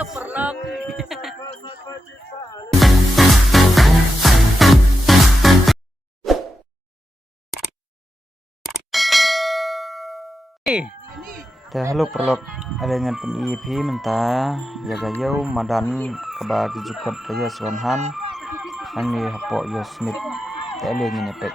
Halo perlok. Halo perlok alengan pen EP mentah ya gayau madan kebagi jukat kaya Swanhan angni hapo yo Smith alengin epek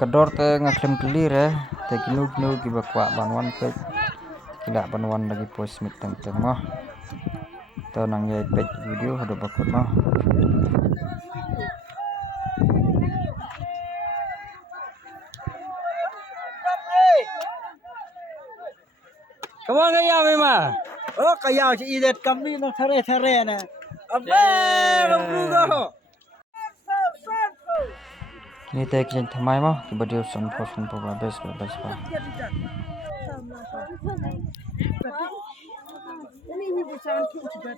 kedor ngaklem kelir kinu giba kwa banwan pek kila banwan lagi post Smith teng mah to nang ya pek video hado bakut mah Kamu kaya memang? Oh kaya si idet kami nang sare na. Abe, mabrugo. ni tek jen thamai mah ki video son po bes pa Ini bisa antuk juga.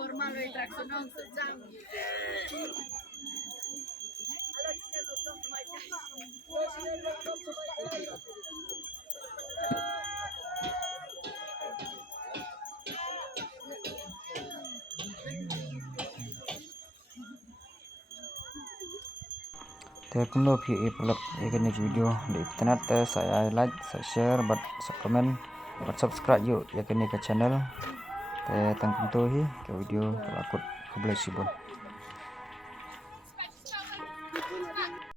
Formal retraccionong sejam. Terkumpul view pelak ikan video di internet saya like, saya share, saya komen, subscribe yuk ya ke channel. Tangkum tuh ke video kelakut kebelah sibuk.